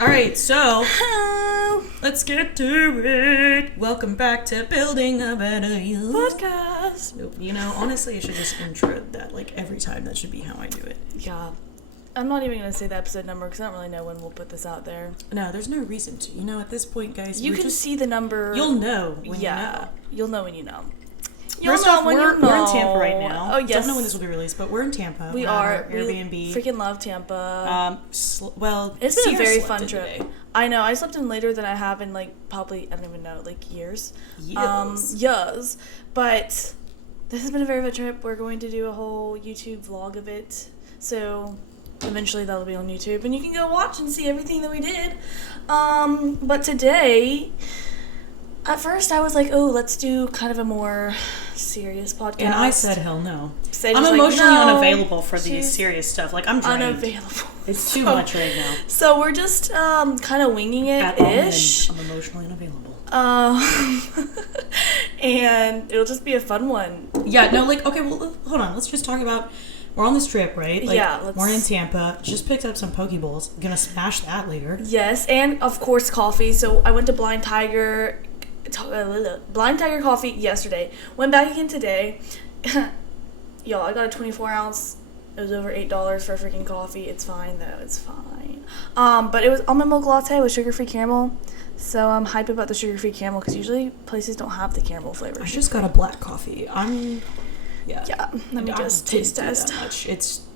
Alright, so let's get to it. Welcome back to Building a Better You podcast. You know, honestly, I should just intro that like every time. That should be how I do it. Yeah. I'm not even going to say the episode number because I don't really know when we'll put this out there. No, there's no reason to. You know, at this point, guys, you can see the number. You'll know when you know. You'll know when you know. First off, we're in Tampa right now. Oh, yes. Don't know when this will be released, but we're in Tampa. We are. Airbnb. We freaking love Tampa. It's been a very fun trip. Today. I know. I slept in later than I have in, like, probably, I don't even know, like, years. Years. But this has been a very fun trip. We're going to do a whole YouTube vlog of it. So eventually that'll be on YouTube. And you can go watch and see everything that we did. But today, at first I was like, oh, let's do kind of a more serious podcast. And I said, hell no. Saige I'm was emotionally like, no, unavailable for these serious stuff. Like, I'm drained. Unavailable. It's too much right now. So we're just kind of winging it-ish. I'm emotionally unavailable. And it'll just be a fun one. Yeah, no, like, okay, well, hold on. Let's just talk about, we're on this trip, right? Like, yeah, we're in Tampa. Just picked up some Pokeballs. Gonna smash that later. Yes, and of course coffee. So I went to Blind Tiger Coffee yesterday. Went back again today. Y'all, I got a 24 ounce. It was over $8 for a freaking coffee. It's fine though. It's fine. But it was almond milk latte with sugar-free caramel. So I'm hyped about the sugar-free caramel because usually places don't have the caramel flavor. I just got a black coffee. Yeah. Let me just taste test.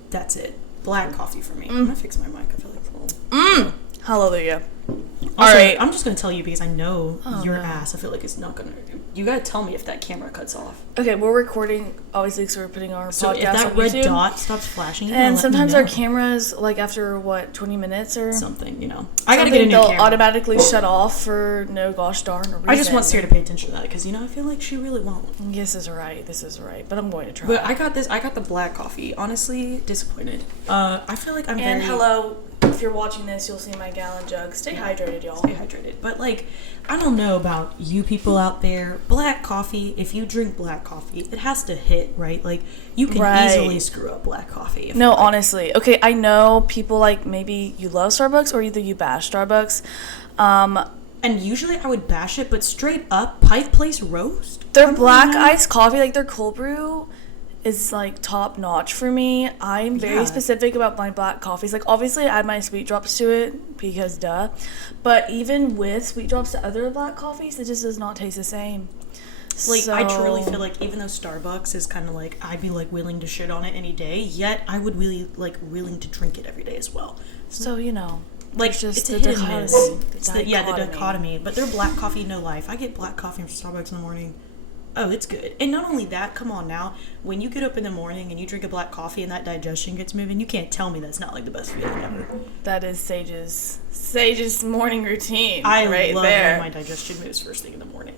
That's it. Black coffee for me. I'm gonna fix my mic. I feel like Hallelujah. Also, all right. I'm just gonna tell you because I know your ass. I feel like it's not gonna. You gotta tell me if that camera cuts off. Okay, we're recording obviously because we're putting our so podcast if that on red YouTube. dot stops flashing, and sometimes our cameras, like after 20 minutes or something, you know, I gotta get a new they'll camera. Automatically shut off for no gosh darn reason. I just want Sarah to pay attention to that because I feel like she really won't. This is right, but I'm going to try. But I got the black coffee. Honestly, disappointed. I feel like I'm and hello. If you're watching this, you'll see my gallon jug. Stay hydrated, y'all. Stay hydrated. But, like, I don't know about you people out there. Black coffee, if you drink black coffee, it has to hit, right? Like, you can easily screw up black coffee. No, honestly. Okay, I know people, like, maybe you love Starbucks or either you bash Starbucks. And usually I would bash it, but straight up, Pike Place Roast? Their black iced coffee, like their cold brew, is like top notch for me. I'm very specific about my black coffees. Like obviously I add my sweet drops to it because duh. But even with sweet drops to other black coffees, it just does not taste the same. Like I truly feel like even though Starbucks is kind of like I'd be like willing to shit on it any day, yet I would really like willing to drink it every day as well. So you know. Like, just it's the a hit and dichotomy. miss. The dichotomy. But they're black coffee, no life. I get black coffee from Starbucks in the morning. Oh, it's good. And not only that, come on now, when you get up in the morning and you drink a black coffee and that digestion gets moving, you can't tell me that's not like the best feeling ever. That is Saige's morning routine. I right love there. when my digestion moves first thing in the morning.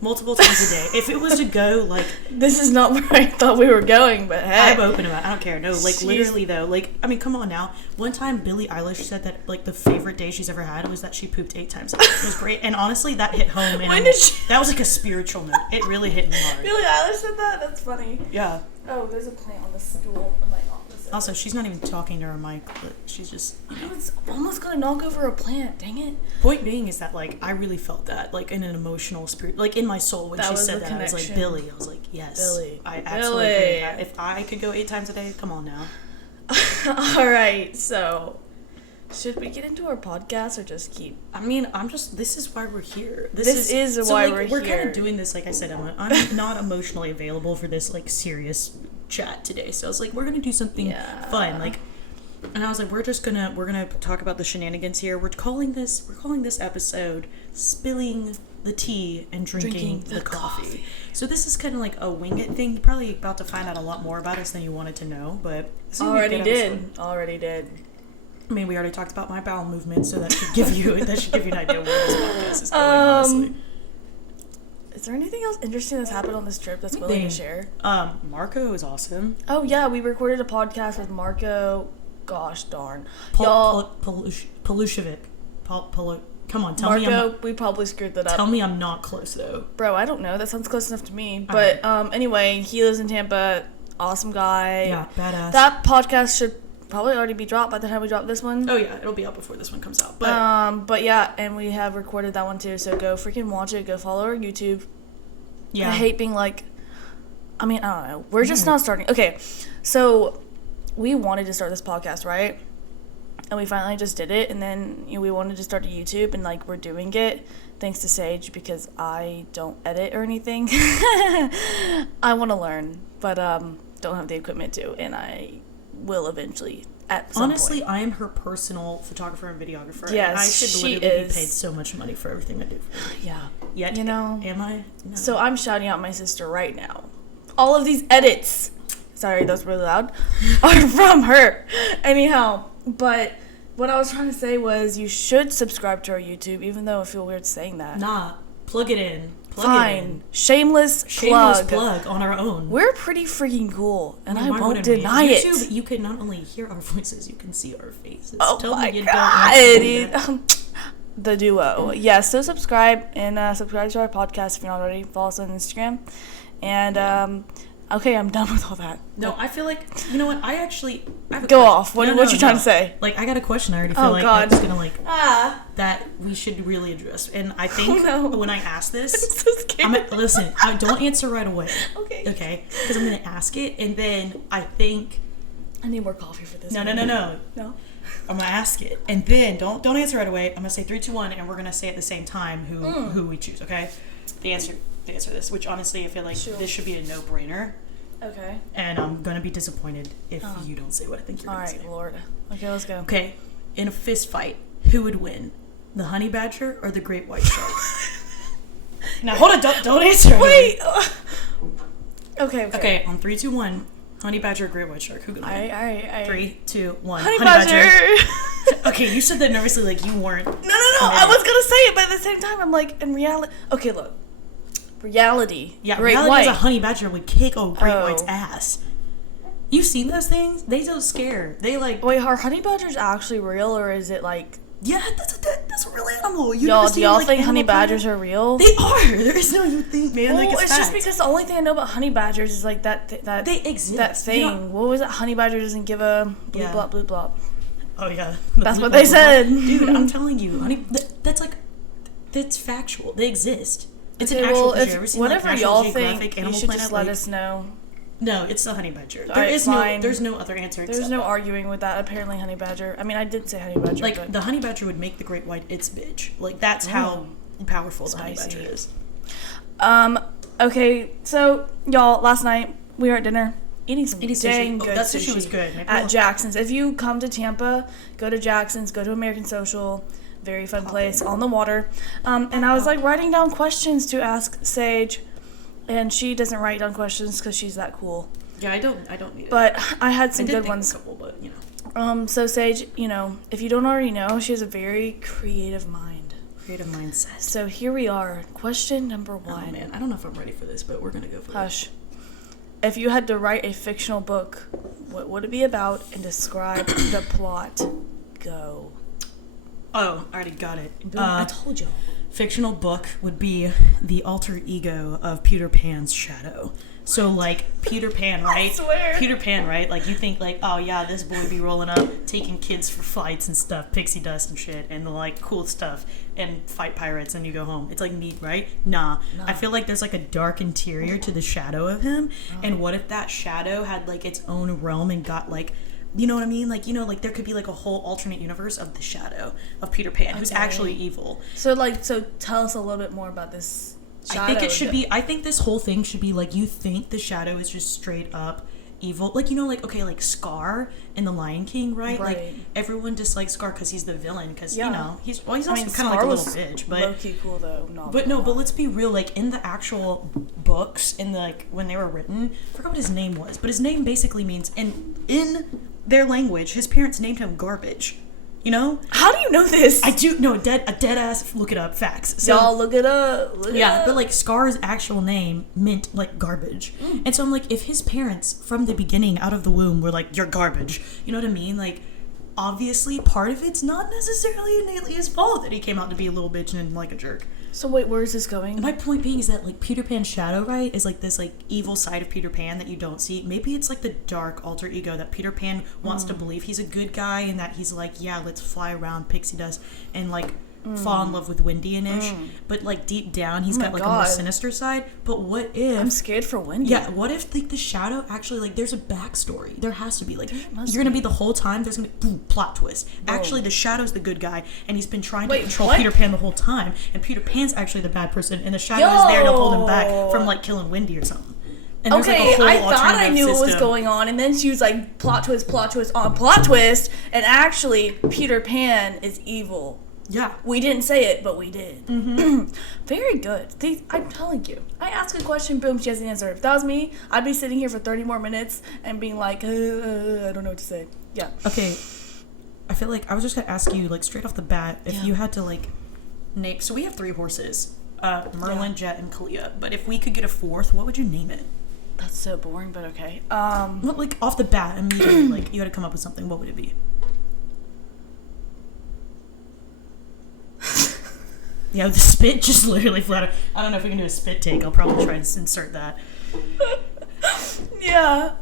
Multiple times a day. If it was to go, like... This is not where I thought we were going, but hey. I'm open about it. I don't care. No, like, literally, though. Like, I mean, come on now. One time, Billie Eilish said that, like, the favorite day she's ever had was that she pooped 8 times a day. It was great. And honestly, that hit home. When did she... That was, like, a spiritual note. It really hit me hard. Billie Eilish said that? That's funny. Yeah. Oh, there's a plant on the stool in my office. Also, she's not even talking to her mic, but she's just... I was almost gonna knock over a plant, dang it. Point being is that, like, I really felt that, like, in an emotional spirit, like, in my soul when she said that. I was like, Billie. I was like, yes. Billie. I absolutely agree. If I could go 8 times a day, come on now. Alright, so... Should we get into our podcast or just keep... I mean, this is why we're here. This is why we're here. We're kind of doing this, like I said, I'm not emotionally available for this, like, serious chat today. So I was like, we're going to do something fun. Like, and I was like, we're going to talk about the shenanigans here. We're calling this episode Spilling the Tea and Drinking the Coffee. So this is kind of like a wing it thing. You're probably about to find out a lot more about us than you wanted to know, but... Already did. I mean, we already talked about my bowel movement, so that should give you an idea where this podcast is going, honestly. Is there anything else interesting that's happened on this trip that's willing to share? Marco is awesome. Oh, yeah, we recorded a podcast with Marco. Gosh darn. Palushevic. Come on, tell me Marco, we probably screwed that up. Tell me I'm not close, though. Bro, I don't know. That sounds close enough to me. But, anyway, he lives in Tampa. Awesome guy. Yeah, badass. That podcast should... probably already be dropped by the time we drop this one. Oh yeah, it'll be out before this one comes out. But yeah, and we have recorded that one too. So go freaking watch it. Go follow our YouTube. Yeah. I hate being like, I don't know. We're just not starting. Okay, so we wanted to start this podcast, right? And we finally just did it, and then we wanted to start a YouTube, and like we're doing it thanks to Saige because I don't edit or anything. I want to learn, but don't have the equipment to, and I will eventually at some point. I am her personal photographer and videographer. Yes, and I should literally be paid so much money for everything I do. Yeah. Yet, am I? No. So I'm shouting out my sister right now. All of these edits, sorry, that was really loud, are from her. Anyhow, but what I was trying to say was you should subscribe to our YouTube, even though I feel weird saying that. Nah, plug it in. Fine. Shameless plug on our own. We're pretty freaking cool, and I won't deny it. YouTube, you can not only hear our voices, you can see our faces. Oh Tell my me you God. The duo. Yeah, so subscribe, and subscribe to our podcast if you're not already. Follow us on Instagram. And, okay, I'm done with all that. No, I feel like, you know what, I have a Go off. What you trying to say? Like, I got a question I already feel like God. I'm just gonna, that we should really address. And I think when I ask this, I'm so scared. Listen, don't answer right away. Okay. Okay? Because I'm gonna ask it, and then I think... I need more coffee for this. No. No? I'm gonna ask it, and then don't answer right away. I'm gonna say 3, 2, 1, and we're gonna say at the same time who we choose. Okay? The answer this, which honestly I feel like this should be a no-brainer. Okay. And I'm gonna be disappointed if you don't say what I think you're gonna say. Alright, Lord. Okay, let's go. Okay, in a fist fight, who would win, the honey badger or the great white shark? Now hold on, don't answer. Wait. Okay. Okay, on 3, 2, 1. Honey badger or great white shark? Who gonna win? Alright. 3, 2, 1. Honey badger. Okay, you said that nervously, like you weren't. No. I was gonna say it, but at the same time, I'm like, in reality. Okay, look. Reality. Yeah, great reality white. is a honey badger would kick a great white's ass. You seen those things? They don't scare. They like. Wait, are honey badgers actually real, or is it like? Yeah, that's a real animal. Do y'all think honey badgers are real? They are. There is no you think, man. Well, like, it's just because the only thing I know about honey badgers is like that they exist. That thing. What was it? Honey badger doesn't give a bloop blop bloop blop. Oh yeah, that's what they said, dude. I'm telling you, honey. That's factual. They exist. It's okay, an actual well, creature. Ever seen whatever like y'all Geographic, think, Animal you should Planet, just let us know. No, it's the honey badger. There's no other answer. There's no arguing with that. Apparently, honey badger. I mean, I did say honey badger. Like but the honey badger would make the great white its bitch. Like that's how powerful the honey badger is. Okay, so y'all, last night we were at dinner eating some dang sushi. good That sushi was good. At Jackson's. If you come to Tampa, go to Jackson's. Go to American Social. Very fun place on the water. And I was like writing down questions to ask Saige, and she doesn't write down questions because she's that cool. Yeah, I don't need it. But I had some good ones. A couple, but you know. So Saige, if you don't already know, she has a very creative mind. Creative mindset. So here we are. Question number 1. Oh man, I don't know if I'm ready for this, but we're gonna go for it. Hush. If you had to write a fictional book, what would it be about and describe the plot? Go. Oh, I already got it. I told y'all. Fictional book would be the alter ego of Peter Pan's shadow. So, like, Peter Pan, right? I swear. Peter Pan, right? Like, you think, like, oh, yeah, this boy be rolling up, taking kids for flights and stuff, pixie dust and shit, and, like, cool stuff, and fight pirates, and you go home. It's, like, neat, right? Nah. I feel like there's, like, a dark interior to the shadow of him, and what if that shadow had, like, its own realm and got, like, you know what I mean? Like, like there could be like a whole alternate universe of the shadow of Peter Pan, who's actually evil. So tell us a little bit more about this shadow. I think it should be, I think this whole thing should be like, you think the shadow is just straight up evil. Like, okay, like Scar in The Lion King, right? Like, everyone dislikes Scar because he's the villain, because, he's also kind of like a little bitch. But low-key cool, though. But let's be real, like, in the actual books, when they were written, I forgot what his name was, but his name basically means, in their language, his parents named him Garbage. You know? How do you know this? I do know, a dead ass. Look it up, facts. So, y'all look it up. But like Scar's actual name meant like garbage, and so I'm like, if his parents from the beginning, out of the womb, were like, you're garbage. You know what I mean? Like, obviously, part of it's not necessarily innately his fault that he came out to be a little bitch and like a jerk. So wait, where is this going? My point being is that, like, Peter Pan's shadow, right, is like this, like, evil side of Peter Pan that you don't see. Maybe it's like the dark alter ego that Peter Pan wants to believe he's a good guy, and that he's like, yeah, let's fly around pixie dust and, like, fall in love with Wendy and ish. But, like, deep down he's got like a more sinister side. But what if I'm scared for Wendy. Yeah, what if, like, the shadow actually, like, there's a backstory. There has to be, like, you're gonna be the whole time, there's gonna be boom, plot twist. Whoa. Actually, the shadow's the good guy, and he's been trying to control Peter Pan the whole time, and Peter Pan's actually the bad person, and the shadow is there to hold him back from, like, killing Wendy or something. And okay, I thought I knew what was going on, and then she was like, plot twist on plot twist, and actually, Peter Pan is evil. Yeah. We didn't say it, but we did. Very good. I'm telling you. I ask a question, boom, she has an answer. If that was me, I'd be sitting here for 30 more minutes and being like, I don't know what to say. Yeah. Okay. I feel like I was just going to ask you, like, straight off the bat, if you had to, like, name... So we have 3 horses. Merlin, Jet, and Kalia. But if we could get a 4th, what would you name it? That's so boring, but okay. Well, like, off the bat, immediately, like, you had to come up with something. What would it be? Yeah, the spit just literally flat out. I don't know if we can do a spit take. I'll probably try to insert that. Yeah.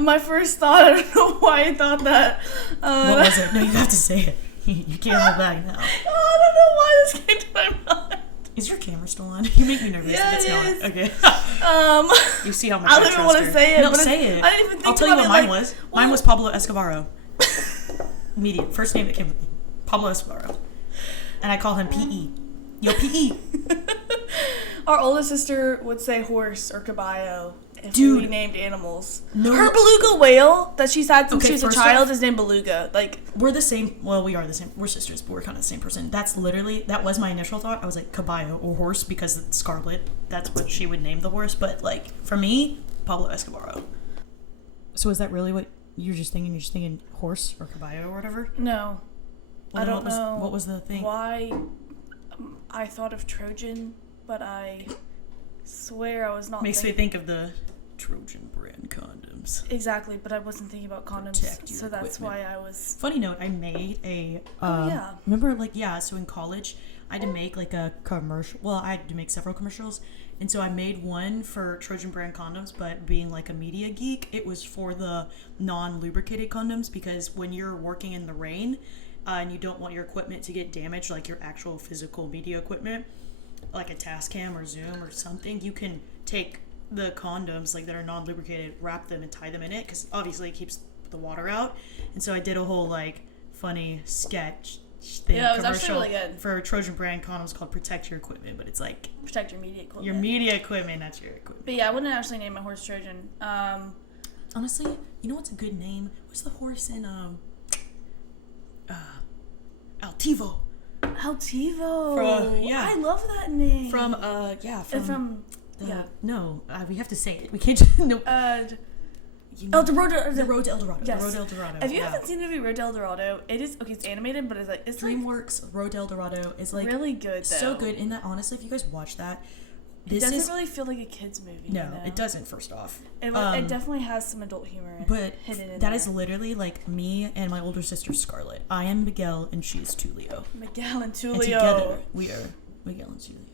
My first thought, I don't know why I thought that. What was it? No, you have to say it. You can't hold back now. Oh, I don't know why this came to my mind. Is your camera still on? You make me nervous. Yeah, it's it is. not. Okay. You see how much I don't even want to say it. No, but say it. I didn't even think I'll tell you what mine like, was. Mine was Pablo Escobar. Immediate. First name that came with me. Pablo Escobar. And I call him P.E. Yo, P.E. Our oldest sister would say horse or caballo if we named animals. No. Her beluga whale that she's had since she was a child is named Beluga. Like, we're the same. Well, we are the same. We're sisters, but we're kind of the same person. That was my initial thought. I was like caballo or horse because it's Scarlet. That's what she would name the horse. But, like, for me, Pablo Escobar. So is that really what you're just thinking? You're just thinking horse or caballo or whatever? No. Well, I don't know. What was the thing? Why I thought of Trojan, but I swear I was not. Makes me think of the Trojan brand condoms. Exactly, but I wasn't thinking about condoms, so that's why I was. Funny note, I made a. Remember, like, so in college, I had to make like a commercial. Well, I had to make several commercials, and so I made one for Trojan brand condoms. But being like a media geek, it was for the non-lubricated condoms because when you're working in the rain. And you don't want your equipment to get damaged, like your actual physical media equipment, like a Tascam or Zoom or something, you can take the condoms, like, that are non-lubricated, wrap them and tie them in it, because obviously it keeps the water out. And so I did a whole, like, funny sketch thing, commercial really good. For Trojan brand condoms called Protect Your Equipment, but it's like... Protect your media equipment. Your media equipment, not your equipment. But yeah, I wouldn't actually name my horse Trojan. Honestly, you know what's a good name? What's the horse in, Altivo. Altivo. I love that name. No, we have to say it. We can't just... No. The Road to El Dorado. Yes. The Road to El Dorado. If you haven't seen the movie Road to El Dorado, it is... Okay, it's animated, but it's DreamWorks Road to El Dorado is, like... really good, though. So good. And that, honestly, if you guys watch that... It doesn't really feel like a kid's movie. No, it doesn't, first off. It definitely has some adult humor hidden in that is literally like me and my older sister Scarlett. I am Miguel and she is Tulio. Miguel and Tulio. And together we are Miguel and Tulio.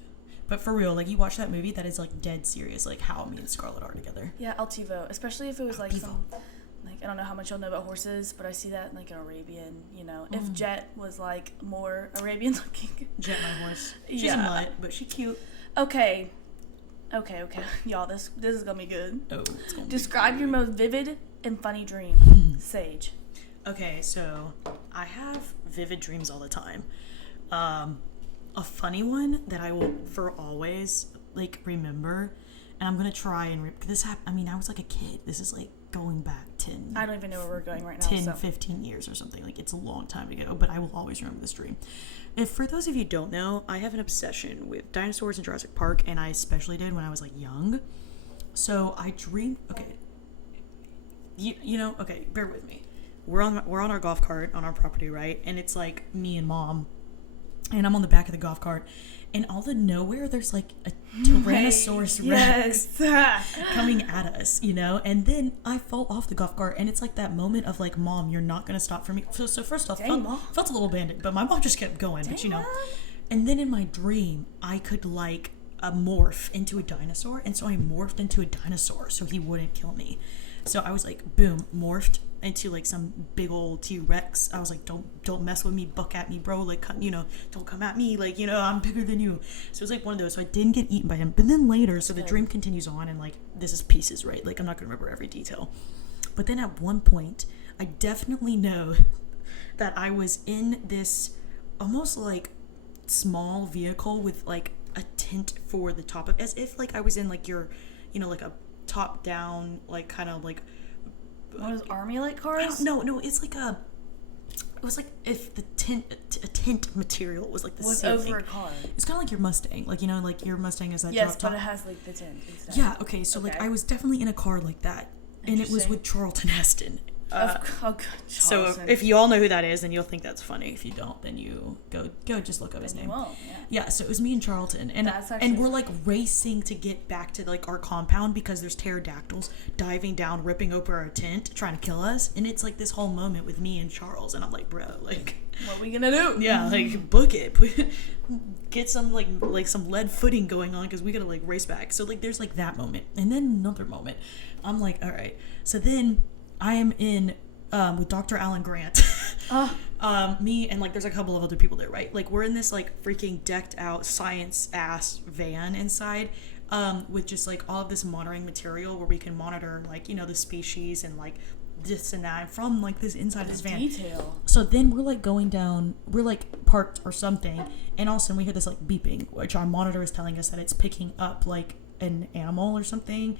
But for real, like, you watch that movie, that is, like, dead serious, like, how me and Scarlett are together. Yeah, Altivo. Especially if it was, like, some... Like, I don't know how much you'll know about horses, but I see that in, like, an Arabian, you know. If Jet was, like, more Arabian-looking. Jet, my horse. She's a mutt, but she's cute. Okay. Y'all, this is gonna be good. Oh, it's gonna Describe your most vivid and funny dream. Saige. Okay, so I have vivid dreams all the time. A funny one that I will for always, like, remember, and I'm gonna try and this happened. I mean, I was like a kid. This is like going back 10. I don't even know where we're going right now. 10, 15 years or something. Like, it's a long time ago, but I will always remember this dream. And for those of you who don't know, I have an obsession with dinosaurs in Jurassic Park, and I especially did when I was, like, young. So I dreamed. Okay, you know. Okay, bear with me. We're on our golf cart on our property, right? And it's like me and Mom, and I'm on the back of the golf cart, and all of nowhere there's like a Tyrannosaurus Rex coming at us, you know. And then I fall off the golf cart, and it's like that moment of like, Mom, you're not gonna stop for me. So first off, felt a little abandoned, but my mom just kept going. But you know, And then in my dream, I could like morph into a dinosaur, and so I morphed into a dinosaur so he wouldn't kill me. So I was like, boom, morphed into like some big old T-Rex. I was like, don't mess with me, buck at me, bro. Like, don't come at me. Like, I'm bigger than you. So it was like one of those. So I didn't get eaten by him. But then later, so the dream continues on, and like this is pieces, right? Like I'm not gonna remember every detail. But then at one point, I definitely know that I was in this almost like small vehicle with like a tent for the top of, as if like I was in like your, like a top down, like kind of like one of those army like cars. No, it's like it was like if the tent material was like the what's ceiling. over a car. It's kind of like your Mustang, like like your Mustang is that yes, top. but it has like the tent instead. Yeah, okay, so like I was definitely in a car like that, and it was with Charlton Heston. So if you all know who that is, then you'll think that's funny. If you don't, then you go just look up his name. Well, yeah. So it was me and Charlton, and we're like racing to get back to like our compound because there's pterodactyls diving down, ripping open our tent, trying to kill us, and it's like this whole moment with me and Charles, and I'm like, bro, like, what are we gonna do? Yeah, like book it, get some like some lead footing going on because we gotta like race back. So like there's like that moment, and then another moment. I'm like, all right. So then I am in with Dr. Alan Grant. Me and like there's a couple of other people there, right? Like we're in this like freaking decked out science ass van inside with just like all of this monitoring material where we can monitor like the species and like this and that from like this inside of this van. Detail. So then we're like going down, we're like parked or something, and all of a sudden we hear this like beeping, which our monitor is telling us that it's picking up like an animal or something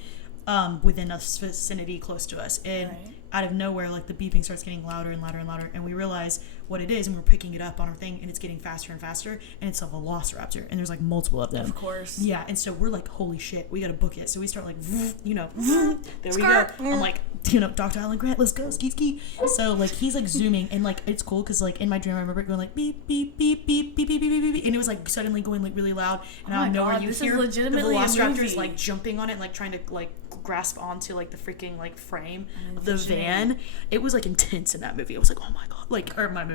within a vicinity close to us, and out of nowhere like the beeping starts getting louder and louder and louder, and we realize what it is, and we're picking it up on our thing, and it's getting faster and faster, and it's a velociraptor, and there's like multiple of them, of course. Yeah, and so we're like, holy shit, we gotta book it. So we start like there we go. I'm like, Dr. Alan Grant, let's go, ski. So like he's like zooming, and like it's cool because like in my dream I remember it going like beep beep beep beep beep beep beep beep beep, and it was like suddenly going like really loud, and I don't know where you hear the velociraptors like jumping on it and like trying to like grasp onto like the freaking like frame of the van. It was like intense in that movie. I was like, oh my god, like, or my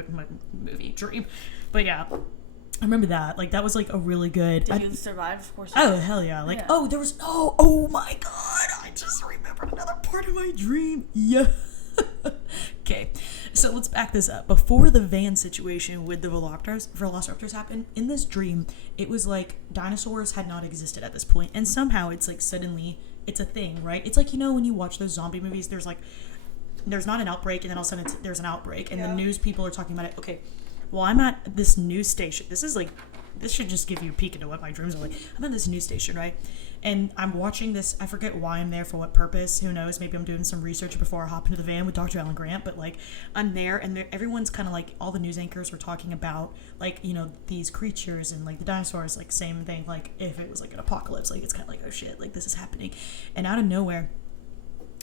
movie dream. But yeah, I remember that. Like that was like a really good. Did you survive? Of course. Oh hell yeah! Like there was oh my god! I just remembered another part of my dream. Yeah. Okay, so let's back this up. Before the van situation with the velociraptors happened, in this dream, it was like dinosaurs had not existed at this point, and somehow it's like suddenly it's a thing, right? It's like when you watch those zombie movies, there's not an outbreak, and then all of a sudden there's an outbreak, and the news people are talking about it. Okay, well I'm at this news station. This should just give you a peek into what my dreams are like. I'm at this news station, right? And I'm watching this. I forget why I'm there, for what purpose. Who knows? Maybe I'm doing some research before I hop into the van with Dr. Alan Grant. But like, I'm there, and everyone's kind of like, all the news anchors were talking about like, these creatures and like the dinosaurs, like same thing. Like if it was like an apocalypse, like it's kind of like, oh shit, like this is happening. And out of nowhere,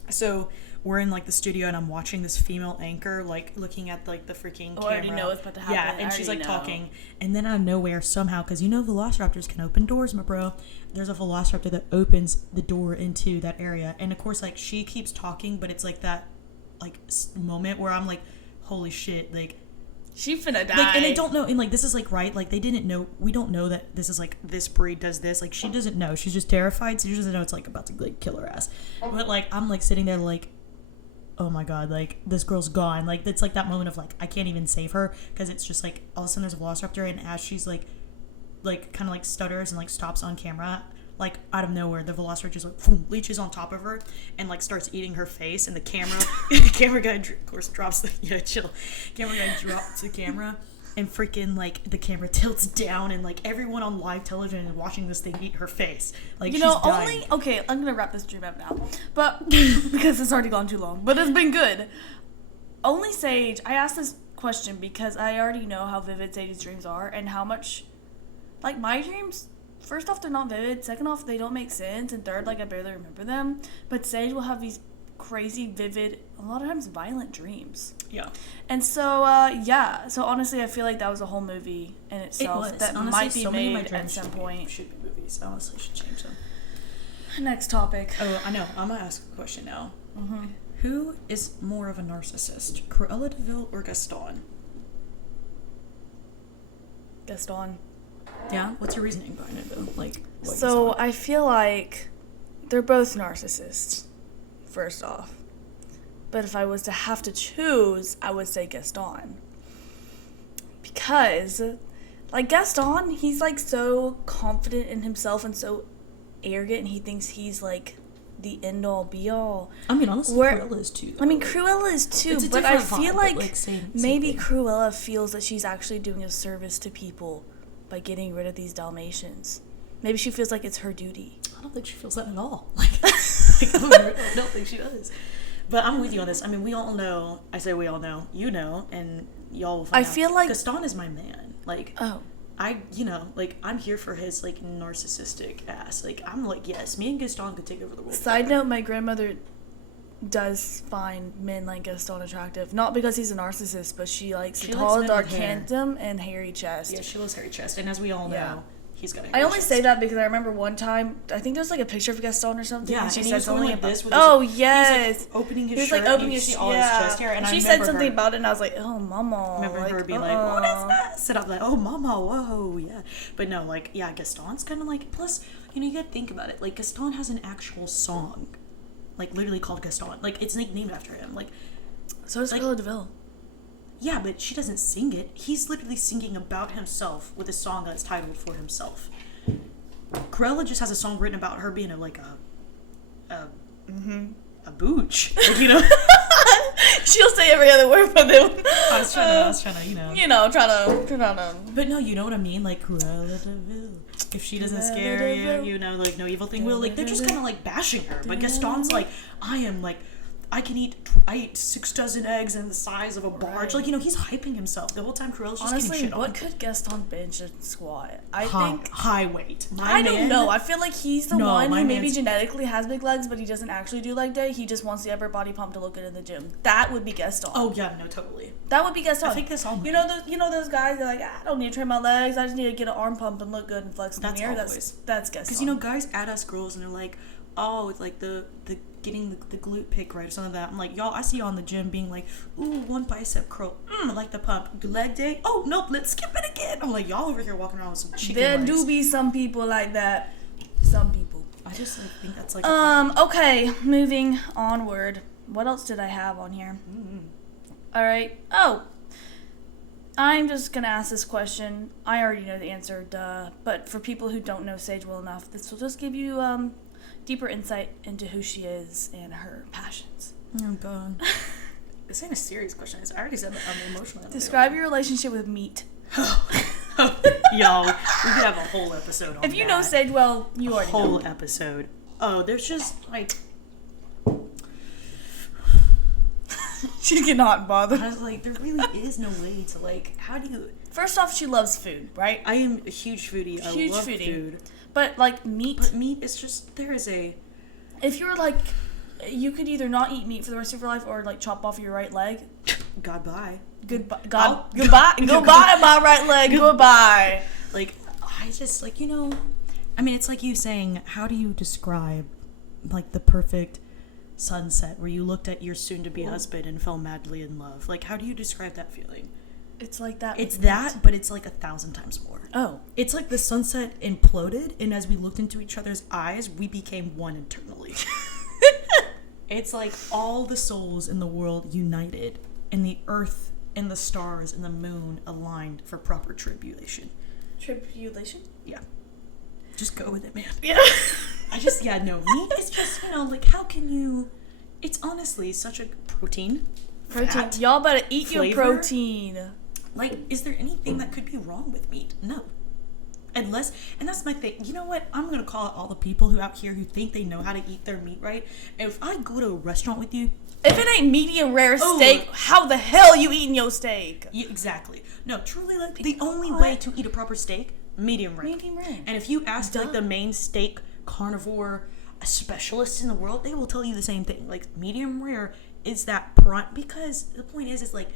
so we're in like the studio, and I'm watching this female anchor like looking at like the freaking camera. I already know what's about to happen. Yeah, and she's like talking, and then out of nowhere somehow, because velociraptors can open doors, my bro. There's a velociraptor that opens the door into that area, and of course like she keeps talking, but it's like that like moment where I'm like, holy shit, like she finna die. Like, and I don't know, and like this is like right, like they didn't know, we don't know that this is like this breed does this. Like she doesn't know, she's just terrified, so she doesn't know it's like about to like kill her ass. But like I'm like sitting there like, oh my god, like this girl's gone. Like it's like that moment of like I can't even save her, because it's just like all of a sudden there's a velociraptor, and as she's like kind of like stutters and like stops on camera, like out of nowhere the velociraptor just like leeches on top of her and like starts eating her face, and the camera guy of course drops the camera guy drops the camera, and freaking like the camera tilts down, and like everyone on live television is watching this thing eat her face. Like she's dying. Okay, I'm gonna wrap this dream up now, but because it's already gone too long, but it's been good. Only Saige, I asked this question because I already know how vivid Saige's dreams are, and how much, like my dreams, first off, they're not vivid, second off, they don't make sense, and third, like I barely remember them, but Saige will have these crazy, vivid, a lot of times violent dreams. Yeah. And so, so honestly, I feel like that was a whole movie in itself that honestly, might be made at some point. Should be movies. I honestly should change them. Next topic. Oh, I know. I'm gonna ask a question now. Mm-hmm. Who is more of a narcissist, Cruella de Vil or Gaston? Gaston. Yeah? What's your reasoning behind it, though? Like, so I feel like they're both narcissists, first off. But if I was to have to choose, I would say Gaston. Because, like, Gaston, he's, like, so confident in himself and so arrogant, and he thinks he's, like, the end-all, be-all. I mean, honestly, Cruella is too. I mean, Cruella is too, but I feel like maybe Cruella feels that she's actually doing a service to people by getting rid of these Dalmatians. Maybe she feels like it's her duty. I don't think she feels that at all. Like I don't think she does. But I'm with you on this. I mean, we all know. I say we all know. You know, and y'all will find out. I feel like Gaston is my man. Like, I'm here for his, like, narcissistic ass. Like, I'm like, yes, me and Gaston could take over the world. Side note, my grandmother does find men like Gaston attractive. Not because he's a narcissist, but she likes the tall, dark, handsome, and hairy chest. Yeah, she loves hairy chest. And as we all know, he's got a hairy I only chest. say that because I remember one time, I think there's, like, a picture of Gaston or something. Yeah, and she said said something like about this. With yes. He was, like, opening his he was, shirt. Like, opening his see all his chest hair. And she I said something about it, and I was like, oh, mama. I remember her being like, what is that? And I'm like, oh, mama, whoa, yeah. But no, like, yeah, Gaston's kind of like, plus, you gotta think about it. Like, Gaston has an actual song, like, literally called Gaston. Like, it's named after him. Like, so does Cruella de Vil. Yeah, but she doesn't sing it. He's literally singing about himself with a song that's titled for himself. Cruella just has a song written about her being a booch. Like, She'll say every other word, but then I was trying to, trying to. But no, you know what I mean? Like, Cruella de Vil. If she doesn't scare you, like, no evil thing will. Like, they're just kind of, like, bashing her. But Gaston's like, I eat 6 dozen eggs in the size of a barge. Like, he's hyping himself. The whole time Cruella's just honestly, getting shit on. what could Gaston bench and squat? I think high weight. I don't know. I feel like he's the one who maybe genetically has big legs, but he doesn't actually do leg day. He just wants the upper body pump to look good in the gym. That would be Gaston. Oh yeah, no, totally. That would be Gaston. I think that's all. You know those guys. They're like, I don't need to train my legs. I just need to get an arm pump and look good and flex in the mirror. That's Gaston. Because guys add us girls and they're like, oh, it's like the getting the glute pick right or something like that. I'm like, y'all, I see y'all in the gym being like, ooh, 1 bicep curl. I like the pump. Leg day? Oh, nope, let's skip it again. I'm like, y'all over here walking around with some chicken legs. There do be some people like that. Some people. I just think that's like... Okay, moving onward. What else did I have on here? All right. Oh. I'm just going to ask this question. I already know the answer, duh. But for people who don't know Saige well enough, this will just give you deeper insight into who she is and her passions. Oh, God. This ain't a serious question. I already said I'm emotional. Describe your relationship with meat. Y'all, we could have a whole episode on If you know Saige well, you already know. A whole episode. Oh, there's just, like... She cannot bother. I was like, there really is no way to, like, how do you... First off, she loves food, right? I am a huge foodie. I love food. But, like, meat... But meat is just... There is a... If you're, like... You could either not eat meat for the rest of your life or, like, chop off your right leg. Goodbye. Goodbye. Goodbye, my right leg. Goodbye. Like, I just, like, I mean, it's like you saying, how do you describe, like, the perfect sunset where you looked at your soon-to-be husband and fell madly in love? Like, how do you describe that feeling? It's like that. It's that, but it's like 1,000 times more. Oh. It's like the sunset imploded, and as we looked into each other's eyes, we became one internally. It's like all the souls in the world united, and the earth and the stars and the moon aligned for proper tribulation. Tribulation? Yeah. Just go with it, man. Yeah. Meat is just, like, how can you... It's honestly such a protein. Fat, y'all better eat flavor. Your protein. Like, is there anything that could be wrong with meat? No. Unless, and that's my thing. You know what? I'm going to call out all the people who out here who think they know how to eat their meat right. And if I go to a restaurant with you... If it ain't medium rare steak, how the hell you eating your steak? Yeah, exactly. No, truly, like, the only way to eat a proper steak, medium rare. Medium rare. And if you ask, like, the main steak carnivore specialists in the world, they will tell you the same thing. Like, medium rare is that prime, because the point is like...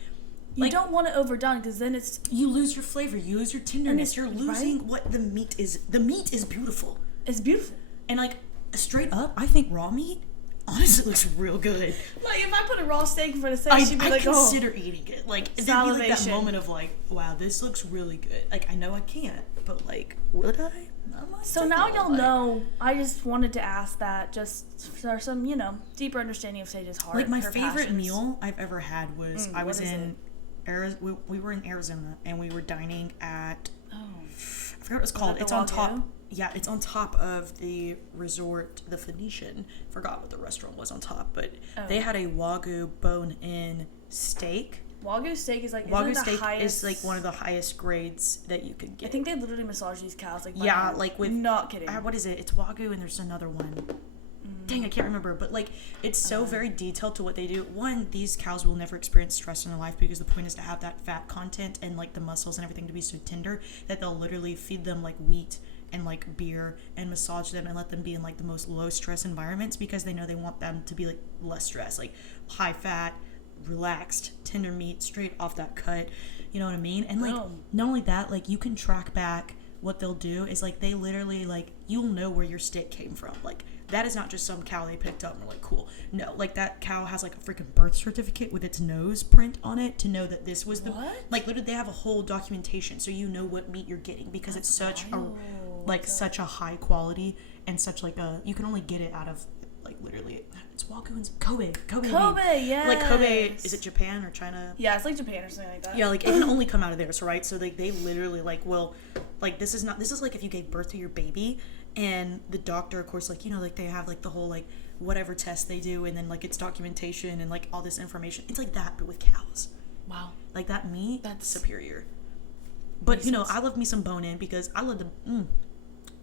You don't want it overdone, because then it's... You lose your flavor, you lose your tenderness, you're losing what the meat is. The meat is beautiful. It's beautiful. And, like, straight up, I think raw meat honestly, it looks real good. Like, if I put a raw steak in front of Saige, she'd be like, consider eating it. Like, there'd be like that moment of like, wow, this looks really good. Like, I know I can't, but like, would I? So now y'all know, I just wanted to ask that just for some, deeper understanding of Saige's heart. Like, my favorite meal I've ever had was, I was in Arizona. we were in Arizona, and we were dining at, I forgot what it's Was called. that It's the on Wagyu? top. Yeah, it's on top of the resort, the Phoenician. Forgot what the restaurant was on top, but they had a Wagyu bone-in steak. Wagyu steak is like, Wagyu isn't it the steak highest... is like one of the highest grades that you could get. I think they literally massage these cows. Like, yeah, like with... Not kidding. What is it? It's Wagyu, and there's another one. Dang, I can't remember. But, like, it's so very detailed to what they do. One, these cows will never experience stress in their life because the point is to have that fat content and, like, the muscles and everything to be so tender that they'll literally feed them, like, wheat and, like, beer and massage them and let them be in, like, the most low-stress environments because they know they want them to be, like, less stress. Like, high-fat, relaxed, tender meat straight off that cut. You know what I mean? And, like, not only that, like, you can track back what they'll do is, like, they literally, like, you'll know where your steak came from. Like, that is not just some cow they picked up and were like, cool. No, like, that cow has, like, a freaking birth certificate with its nose print on it to know that this was the... What? Like, literally, they have a whole documentation so you know what meat you're getting because it's such such a high quality and such, like, a... You can only get it out of, like, literally... It's Wagyu and Kobe. Kobe, yes. Like, Kobe... Is it Japan or China? Yeah, it's like Japan or something like that. Yeah, like, it can only come out of there, so, right? So, like, they literally, like, will... Like, this is like if you gave birth to your baby and the doctor, of course, like, like, they have, like, the whole, like, whatever test they do and then, like, it's documentation and, like, all this information. It's like that, but with cows. Wow. Like, that meat, that's superior. But, I love me some bone-in because I love the...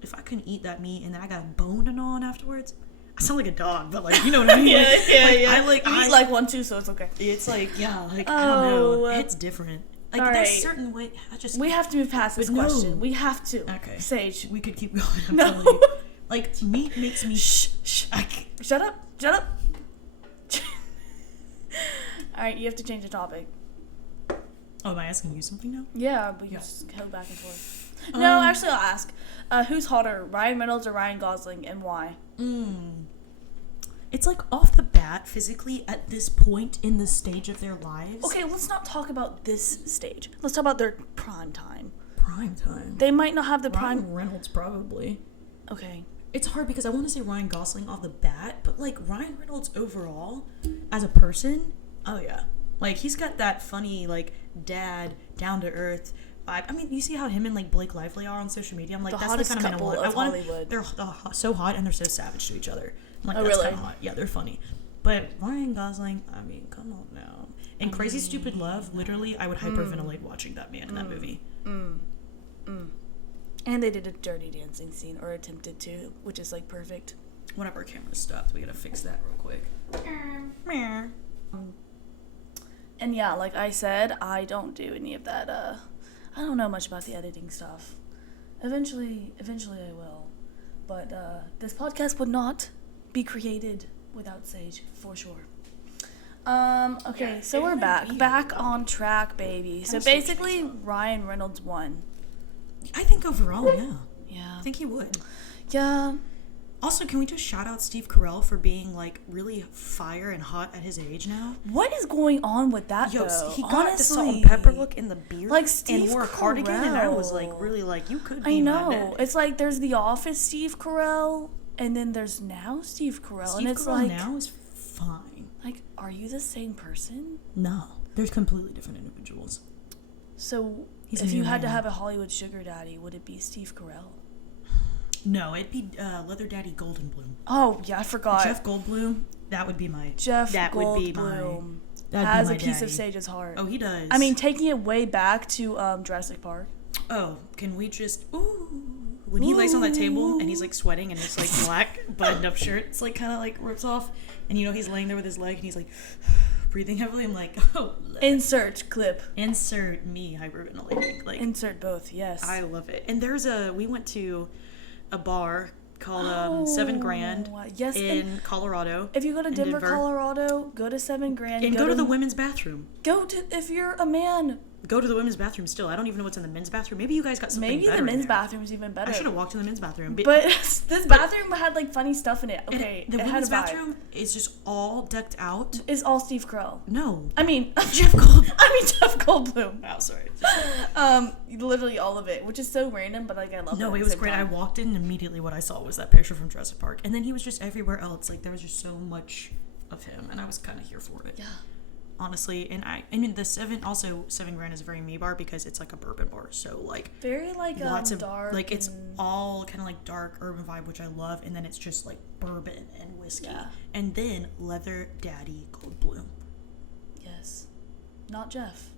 if I couldn't eat that meat and then I got a bone and on afterwards... I sound like a dog, but, like, you know what I mean? yeah. I eat like one too, so it's okay. It's like, yeah, like, I don't know. It's different. Like, there's certain way... We have to move past this question. No. We have to. Okay. Saige. We could keep going. I'm telling you. Like, meat makes me... Shh. Shut up. Alright, you have to change the topic. Oh, am I asking you something now? Yeah, but you just go back and forth. No, actually, I'll ask. Who's hotter, Ryan Reynolds or Ryan Gosling, and why? It's like off the bat, physically, at this point in the stage of their lives. Okay, let's not talk about this stage. Let's talk about their prime time. Prime time? They might not have the prime... Ryan Reynolds, probably. Okay. It's hard because I want to say Ryan Gosling off the bat, but, like, Ryan Reynolds overall, as a person, oh, yeah. Like, he's got that funny, like, dad, down-to-earth vibe. I mean, you see how him and, like, Blake Lively are on social media? I'm like, that's the kind of couple of Hollywood. They're so hot and they're so savage to each other. I'm like, oh, that's really? kind of hot. Yeah, they're funny. But Ryan Gosling, I mean, come on now. In Crazy Stupid Love, literally, I would hyperventilate watching that man in that movie. And they did a dirty dancing scene, or attempted to, which is, like, perfect. One of our cameras stopped. We gotta fix that real quick. And yeah, like I said, I don't do any of that, I don't know much about the editing stuff. Eventually I will. But, this podcast would not be created without Saige, for sure. Okay, so we're back on track, baby. So basically, Ryan Reynolds won. I think overall, yeah. Yeah. I think he would. Yeah. Also, can we just shout out Steve Carell for being, like, really fire and hot at his age now? What is going on with that, Yo, though? he got honestly, the salt and pepper look in the beard, like Steve and wore a cardigan, and I was, like, really, like, you could be I my know. dad. It's like there's The Office Steve Carell, and then there's now Steve Carell, Steve and it's Carell like... now is fine. Like, are you the same person? No. They're completely different individuals. So, He's if a you new had to man. have a Hollywood sugar daddy, would it be Steve Carell? No, it'd be Leather Daddy Goldblum. Oh, yeah, I forgot. Jeff Goldblum, that would be my... Jeff that Goldblum would be my... has be a my piece daddy. of Saige's heart. Oh, he does. I mean, taking it way back to Jurassic Park. Oh, can we just... Ooh. When he lays on that table and he's, like, sweating and his, like, black buttoned-up shirt, it's, like, kind of, like, rips off. And, he's laying there with his leg and he's, like, breathing heavily. I'm like, oh. Insert clip. Insert me hyperventilating. Like, insert both, yes. I love it. And we went to a bar called 7 Grand yes, in Colorado. If you go to Denver, Colorado, go to 7 Grand. And go to the women's bathroom. If you're a man, go to the women's bathroom still. I don't even know what's in the men's bathroom. Maybe you guys got something Maybe better the men's in there. bathroom's even better. I should have walked in the men's bathroom. But this bathroom had like funny stuff in it. Okay, the it women's had a vibe. bathroom is just all decked out. It's all Steve Carell. No. I mean Jeff Goldblum. Jeff Goldblum. Oh, sorry. Literally all of it, which is so random, but like I love it. No, it was great. I walked in and immediately what I saw was that picture from Jurassic Park. And then he was just everywhere else. Like, there was just so much of him, and I was kind of here for it. Yeah. Honestly, and I mean, the $7 grand is a very me bar because it's like a bourbon bar. So, like, very like lots of, dark. like, it's all kind of like dark urban vibe, which I love. And then it's just like bourbon and whiskey. Yeah. And then Leather Daddy Goldblum. Yes. Not Jeff.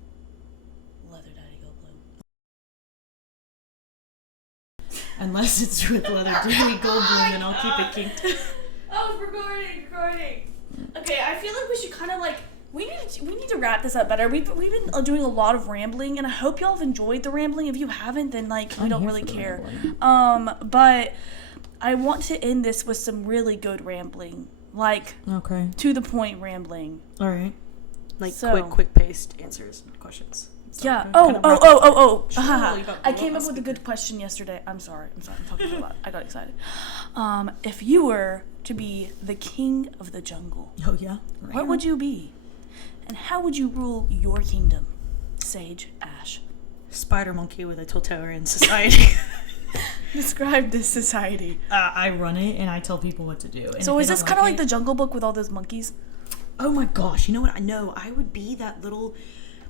Leather Daddy Goldblum. Unless it's with Leather Daddy Goldblum, then I'll keep it kinked. Oh, recording. Okay, I feel like we should kind of like we need to wrap this up better. We've been doing a lot of rambling, and I hope y'all have enjoyed the rambling. If you haven't, then like we don't really care. But I want to end this with some really good rambling, like to the point rambling. All right. Like So- quick paced answers and questions. So Yeah. kind of wrap it up. I came up with a good question yesterday. I'm sorry. I'm talking a lot. I got excited. If you were to be the king of the jungle, Oh yeah. what would you be? And how would you rule your kingdom? Sage, Ash. Spider monkey with a totalitarian society. Describe this society. I run it and I tell people what to do. And So if is they this don't kind of like it- the Jungle Book with all those monkeys? Oh my gosh! You know what? I know. I would be that little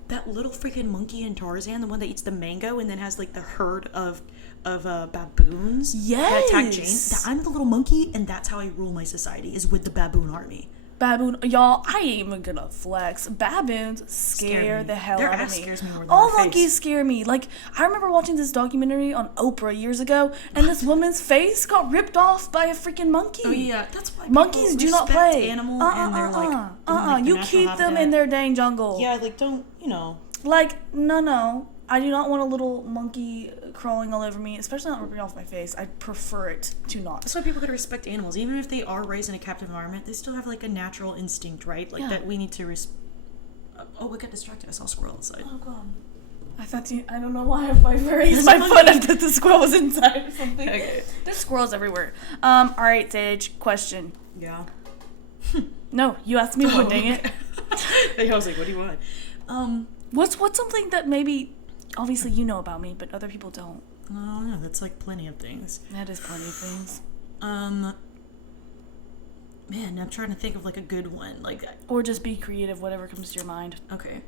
freaking monkey in Tarzan, the one that eats the mango and then has like the herd of baboons that attack Jane. I'm the little monkey, and that's how I rule my society, is with the baboon army. Baboon, y'all, I ain't even gonna flex. Baboons scare me. the hell Their out of ass me. scares me more than All their monkeys face. scare me. Like, I remember watching this documentary on Oprah years ago, and this woman's face got ripped off by a freaking monkey. Oh yeah, that's why Monkeys do not respect play. animal and they're like the You natural keep them habitat. in their dang jungle. Yeah, like don't Like, no. I do not want a little monkey crawling all over me, especially not ripping off my face. I prefer it to not. That's why people gotta respect animals, even if they are raised in a captive environment. They still have like a natural instinct, right? Like that we need to Oh, we got distracted. I saw a squirrel outside. Oh god. I don't know why I raised my foot after the squirrel was inside or something. Okay. There's squirrels everywhere. Alright, Sage, question. Yeah. No, you asked me one, dang it. I was like, what do you want? What's something that maybe obviously you know about me, but other people don't? Oh no, that's like plenty of things. That is plenty of things. Man, I'm trying to think of like a good one. Like, Or just be creative, whatever comes to your mind. okay,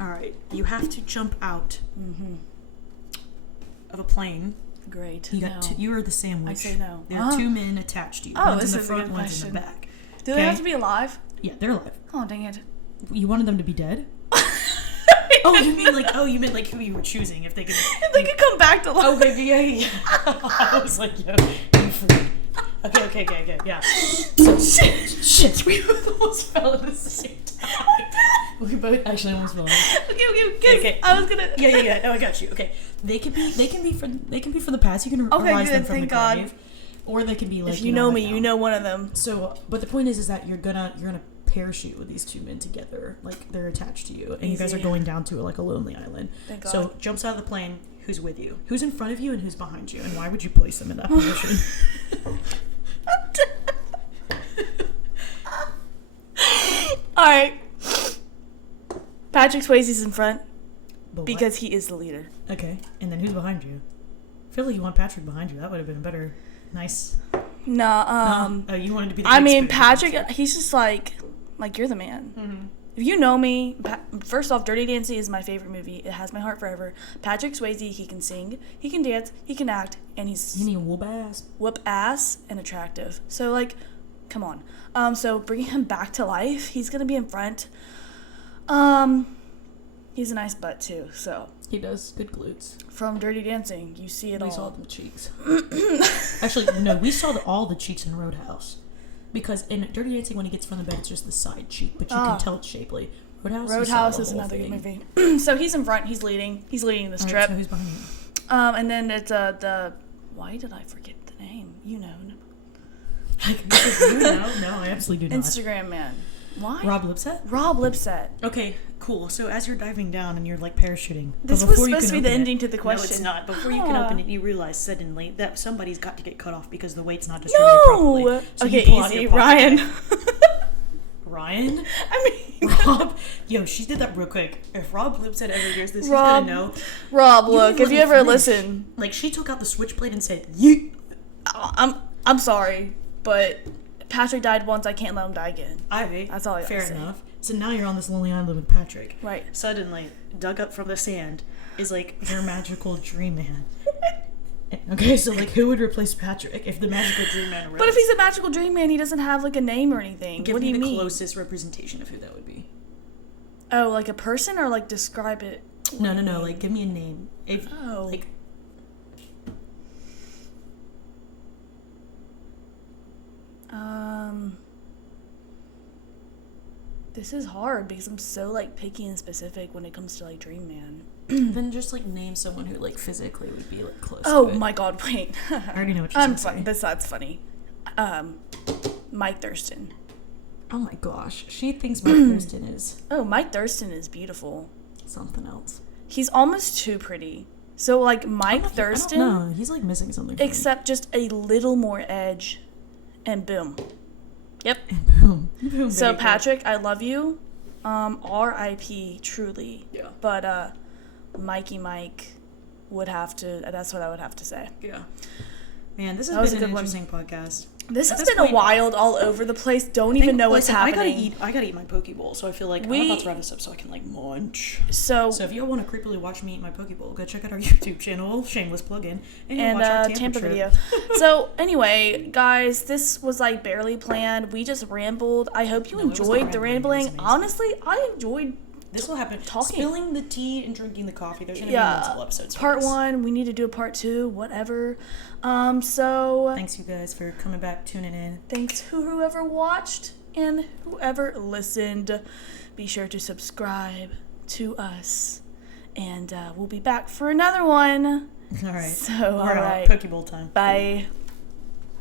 all right. You have to jump out of a plane. Great. You got you are the sandwich. I say no. There are two men attached to you. Oh, one's this in the is a front, good one's in the question. back. Do they have to be alive? Yeah, they're alive. Oh, dang it. You wanted them to be dead? You meant like who you were choosing if they could. If they could come back to life. Oh, yeah. I was like, yo, you freak. Okay, yeah. So, shit, we both almost fell at the same time. We both actually almost fell. Okay. I was gonna. Yeah. No, I got you. Okay, they can be for the past. You can rise them from the grave, or they can be like. If you know me, like you know one of them. So, but the point is that you're gonna parachute with these two men together, like they're attached to you, and you guys are going down to like a lonely island. Thank God. So jumps out of the plane. Who's with you? Who's in front of you, and who's behind you? And why would you place them in that position? All right. Patrick Swayze's in front But because he is the leader. what? Okay, and then who's behind you? I feel like you want Patrick behind you. That would have been better. Nice. No, Oh, you wanted to be. The I big mean, spoon. Patrick, he's just like you're the man. Mm-hmm. If you know me, first off, Dirty Dancing is my favorite movie. It has my heart forever. Patrick Swayze, he can sing, he can dance, he can act, and he's You need a whoop ass. whoop ass and attractive. So like, come on. So bringing him back to life, he's gonna be in front. He's a nice butt too. So He does good glutes. from Dirty Dancing, you see it We all. saw the cheeks. Actually, no, we saw all the cheeks in Roadhouse. Because in Dirty Dancing, when he gets from the bed, it's just the side cheek, but you can tell it's shapely. Roadhouse is another good movie. So he's in front. He's leading. He's leading this trip. So who's behind you? And then it's the. Why did I forget the name? You know. No, I absolutely do not. Instagram man. Why? Rob Lipset? Rob Lipset. Okay, Cool. So as you're diving down and you're like parachuting, this was supposed to be the ending to the question. No, it's not. Before you can open it, you realize suddenly that somebody's got to get cut off because the weight's not distributed properly. So okay, easy, Ryan. Ryan? I mean, Rob? Yo, she did that real quick. If Rob Lipset ever hears this, he's gonna know. Rob, look, if you ever listen. Like, she took out the switchblade and said, "You." I'm sorry, but Patrick died once. I can't let him die again. That's all I gotta say. Fair enough. So now you're on this lonely island with Patrick. Right. Suddenly, dug up from the sand is like your magical dream man. Okay, so like, who would replace Patrick if the magical dream man arose? But if he's a magical dream man, he doesn't have like a name or anything. Give what do me you the mean? closest representation of who that would be. Oh, like a person, or like describe it? No. Like, give me a name. Like. This is hard because I'm so like picky and specific when it comes to like Dream Man. Then just like name someone who like physically would be like close. Oh to it. my God! Wait. I already know what you're saying. That's funny. Mike Thurston. Oh my gosh, she thinks Mike Thurston is. Oh, Mike Thurston is beautiful. Something else. He's almost too pretty. So like Mike Thurston. No, he's like missing something. Except just a little more edge, and boom. Yep. And boom. So Patrick, I love you. R.I.P. Truly. Yeah. But Mikey Mike would have to. That's what I would have to say. Yeah. Man, this has been an interesting podcast. This has been a wild, all over the place. Don't even know what's happening. I gotta eat my Pokeball, so I feel like I'm about to wrap this up so I can like munch. So if y'all want to creepily watch me eat my Pokeball, go check out our YouTube channel, shameless plug-in, and watch our Tampa video. So anyway, guys, this was like barely planned. We just rambled. I hope you enjoyed the rambling. Honestly, I enjoyed. This will happen. Talking. Spilling the tea and drinking the coffee. There's gonna be multiple episodes. Part 1. We need to do a part 2. Whatever. So thanks you guys for coming back, tuning in. Thanks whoever watched and whoever listened. Be sure to subscribe to us, and we'll be back for another one. All right. So all right. Pokeball time. Bye.